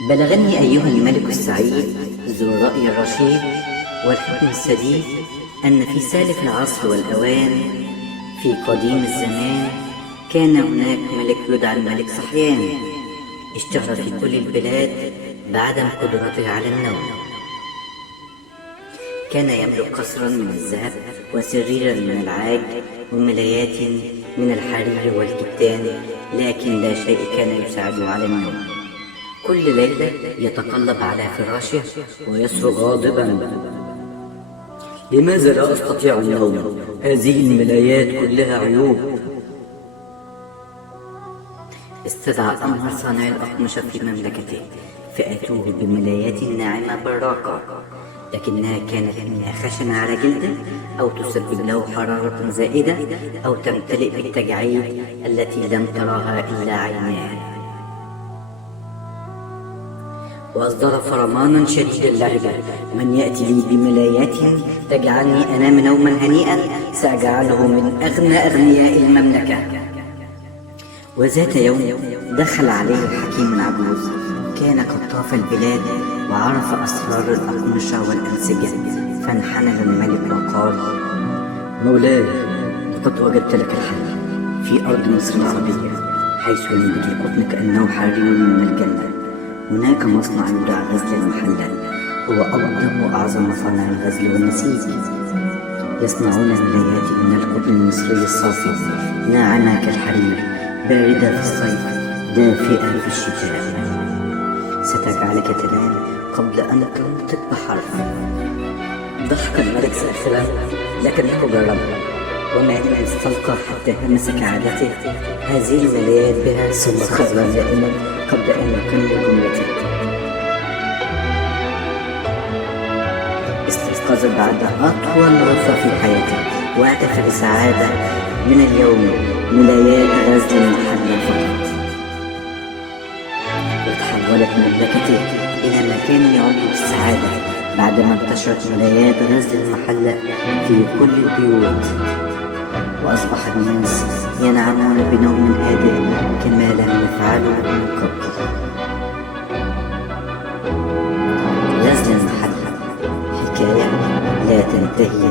بلغني أيها الملك السعيد ذو الرأي الرشيد والحكم السديد أن في سالف العصر والأوان في قديم الزمان كان هناك ملك يدعى الملك صحيان، اشتهر في كل البلاد بعدم قدرته على النوم. كان يملك قصرا من الذهب وسريرا من العاج وملايات من الحرير والكتان، لكن لا شيء كان يساعده على النوم. كل ليلة يتقلب على فراشه ويصرخ غاضبا: لماذا لا أستطيع النوم؟ هذه الملايات كلها عيوب. استدعى أمهر صانع الأقمشة في مملكته فأتوه بملايات ناعمة براقة، لكنها كانت إما خشنة على جلده أو تسبب له حرارة زائدة أو تمتلئ بالتجاعيد التي لم تراها إلا عيناه. وأصدر فرمانا شديد اللهجة: من يأتي لي بملايات تجعلني أنام نوما هنيئا سأجعله من أغنى أغنياء المملكة. وذات يوم دخل عليه حكيم عجوز كان قد طاف البلاد وعرف أسرار الأقمشة والأنسجة، فانحنى للملك وقال: مولاي، لقد وجدت لك الحل في أرض مصر العربية، حيث ينبت القطن كأنه حرير من الجنة. هناك مصنع يدعى غزل المحلى، هو أقدم وأعظم مصانع الغزل والنسيج. يصنعون ملايات من القطن المصري الصافي، ناعمة كالحرير، باردة في الصيف، دافئة في الشتاء. ستجعلك تنام قبل أن تنطق بحرف. ضحك الملك ساخرا لكنه جرب، وما إن استلقى حتى همس كعادته هذه الملايات بها ثم خزن دائما قبل أن يكمل جملته. استيقظ بعد أطول غرفة في حياته وهتف بسعادة: من اليوم ملايات غزل المحلى فقط. وتحولت مملكته إلى مكان يعد بالسعادة بعدما انتشرت ملايات غزل المحلى في كل البيوت، وأصبح الناس ينعمون بنوم هادئ كما لم يفعلوا من قبل. غزل المحلى حكاية لا تنتهي